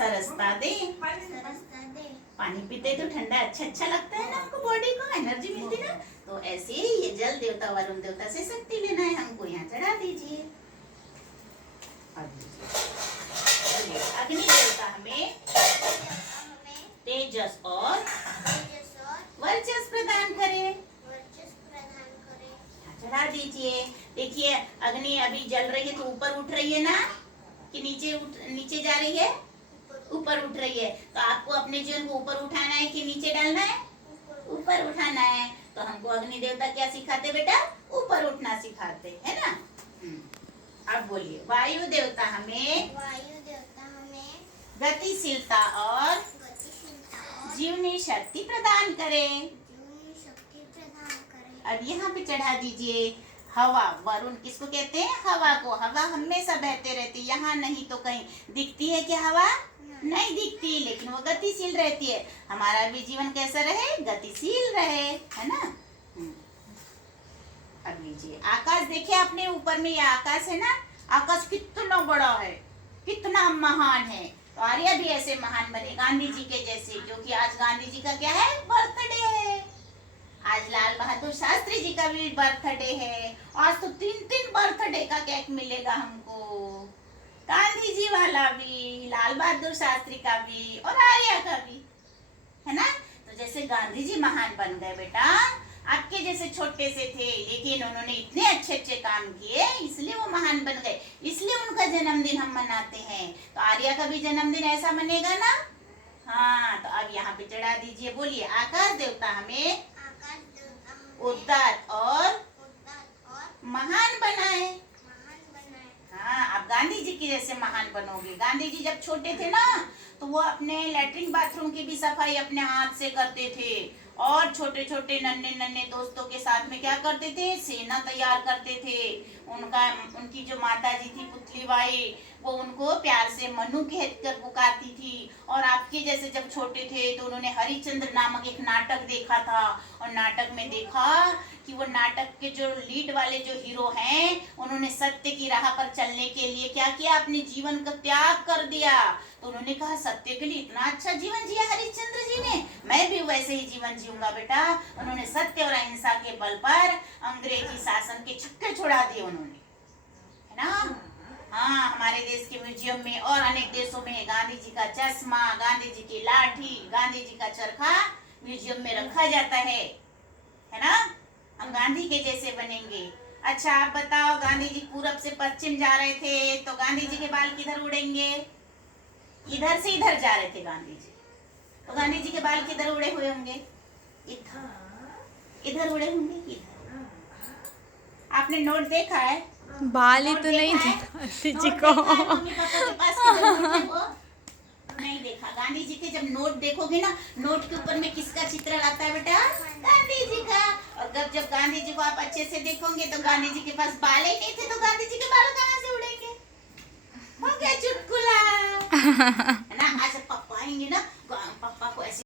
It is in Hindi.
सरसता दे। सरसता दे। पानी पीते तो ठंडा अच्छा लगता है ना, हमको बॉडी को एनर्जी मिलती ना। तो ऐसे ही ये जल देवता वरुण देवता से शक्ति लेना है हमको, यहाँ चढ़ा दीजिए। अग्नि देवता हमें तेजस और वर्चस्व प्रदान करे। चढ़ा दीजिए। देखिए अग्नि अभी जल रही है तो ऊपर उठ रही है ना, कि नीचे जा रही है? ऊपर उठ रही है। तो आपको अपने जीवन को ऊपर उठाना है कि नीचे डालना है? ऊपर उठाना है। तो हमको अग्नि देवता क्या सिखाते बेटा? ऊपर उठना सिखाते है ना। अब बोलिए, वायु देवता हमें गतिशीलता और जीवनी शक्ति प्रदान करे। अब यहाँ पे चढ़ा दीजिए हवा। वरुण किसको कहते हैं? हवा को। हवा हमेशा बहते रहती, यहाँ नहीं तो कहीं। दिखती है क्या हवा? नहीं दिखती, लेकिन वो गतिशील रहती है। हमारा भी जीवन कैसा रहे? गतिशील रहे, है ना। अब लीजिए आकाश। देखिए अपने ऊपर में ये आकाश है ना, आकाश कितना बड़ा है, कितना महान है। तो आर्या भी ऐसे महान बने गांधी जी के जैसे, क्योंकि आज गांधी जी का क्या है? बर्थडे है। आज लाल बहादुर शास्त्री जी का भी बर्थडे है। आज तो 3 बर्थडे का केक मिलेगा हमको, गांधी जी वाला भी, लाल बहादुर शास्त्री का भी और आर्या का भी, है ना। तो जैसे गांधी जी महान बन गए बेटा, आपके जैसे छोटे से थे लेकिन उन्होंने इतने अच्छे काम किए, इसलिए वो महान बन गए, इसलिए उनका जन्मदिन हम मनाते हैं। तो आर्या का भी जन्मदिन ऐसा मनेगा ना। हाँ, तो अब यहाँ पे चढ़ा दीजिए। बोलिए, आकाश देवता हमें उदात्त और महान बनाए। हाँ, आप गांधी जी की जैसे महान बनोगे। गांधी जी जब छोटे थे ना, तो वो अपने लैट्रिन बाथरूम की भी सफाई अपने हाथ से करते थे, और छोटे छोटे नन्हे दोस्तों के साथ में क्या करते थे? सेना तैयार करते थे। उनकी जो माता जी थी पुतली बाई, वो उनको प्यार से मनु कहकर पुकारती थी। और आपके जैसे जब छोटे थे तो उन्होंने हरिश्चंद्र नामक एक नाटक देखा था, और नाटक में देखा कि वो नाटक के जो लीड वाले जो हीरो हैं, उन्होंने सत्य की राह पर चलने के लिए क्या किया? अपने जीवन का त्याग कर दिया। तो उन्होंने कहा, सत्य के लिए इतना अच्छा जीवन जिया हरिश्चंद्र जी ने, मैं भी वैसे ही जीवन जीऊंगा बेटा। उन्होंने सत्य और अहिंसा के बल पर अंग्रेजी शासन के छक्के छुड़ा दिए उन्होंने, है ना। हाँ, हमारे देश के म्यूजियम में और अनेक देशों में गांधी जी का चश्मा, गांधी जी की लाठी, गांधी जी का चरखा म्यूजियम में रखा जाता है ना। हम गांधी के जैसे बनेंगे। अच्छा आप बताओ, गांधी जी पूरब से पश्चिम जा रहे थे तो गांधी जी के बाल किधर उड़ेंगे? इधर से इधर जा रहे थे गांधी जी, तो गांधी जी के बाल किधर उड़े हुए होंगे? इधर उड़े होंगे। इधर आपने नोट देखा है? बाल ही तो नहीं देखा गांधी जी को। मम्मी पापा के पास किधर उड़े वो? नहीं देखा। गांधी जी के जब नोट देखोगे ना, नोट के ऊपर में किसका चित्र आता है बेटा? गांधी जी का। और जब गांधी जी को आप अच्छे से देखोगे तो गांधी जी के पास बाल ही नहीं थे, तो गांधी जी के बाल कहाँ से उड़ेंगे? हो गया चुटकुला, है ना। आज पापा आएंगे ना, पापा को ऐसे